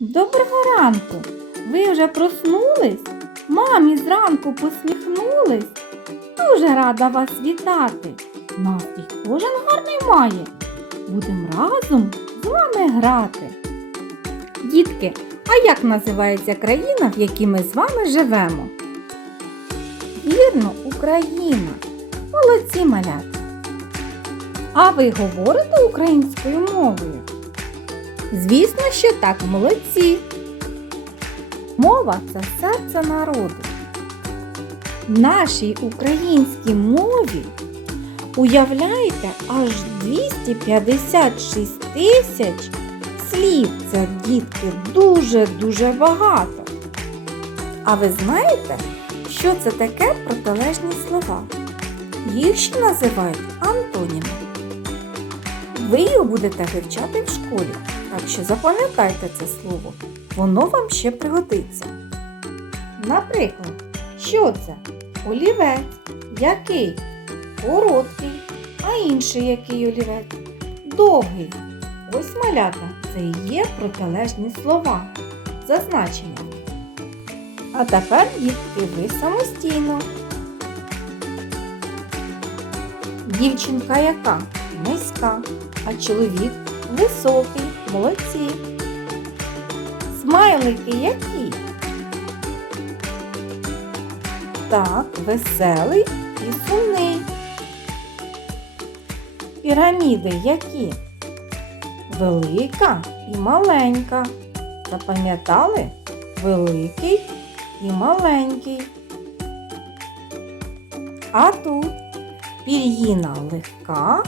Доброго ранку! Ви вже проснулись? Мамі зранку посміхнулись? Дуже рада вас вітати. Настрій кожен гарний має. Будемо разом з вами грати. Дітки, а як називається країна, в якій ми з вами живемо? Вірно, Україна. Молодці малята. А ви говорите українською мовою? Звісно, що так, молодці. Мова це серце народу. В нашій українській мові уявляєте аж 256 тисяч слів. Це дітки дуже-дуже багато. А ви знаєте, що це таке протилежні слова? Їх ще називають антоніми. Ви його будете вивчати в школі, так що запам'ятайте це слово, воно вам ще пригодиться. Наприклад, що це? Олівець. Який? Короткий. А інший який олівець? Довгий. Ось малята це і є протилежні слова. Зазначення. А тепер, дітки, ви самостійно. Дівчинка яка? Низька, а чоловік високий, молодці. Смайлики які? Так, веселий і сумний. Піраміди які? Велика і маленька. Запам'ятали? Великий і маленький. А тут пір'їна легка,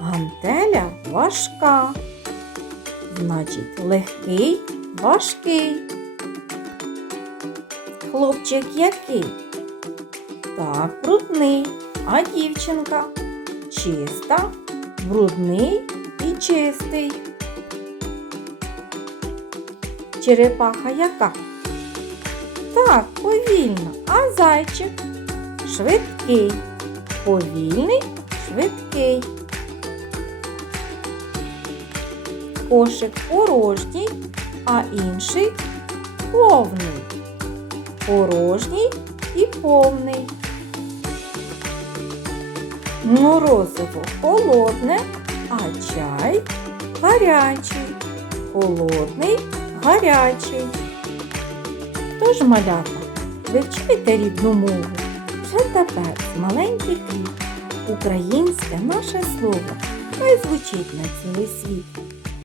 гантеля важка. Значить, легкий, важкий. Хлопчик який? Так, брудний, а дівчинка чиста, брудний і чистий. Черепаха яка? Так, повільно, а зайчик швидкий, повільний, швидкий. Кошик порожній, а інший повний. Порожній і повний. Морозиво холодне, а чай гарячий. Холодний, гарячий. Тож, малята, вивчайте рідну мову. Вже тепер з маленьких українське наше слово хай звучить на цілий світ.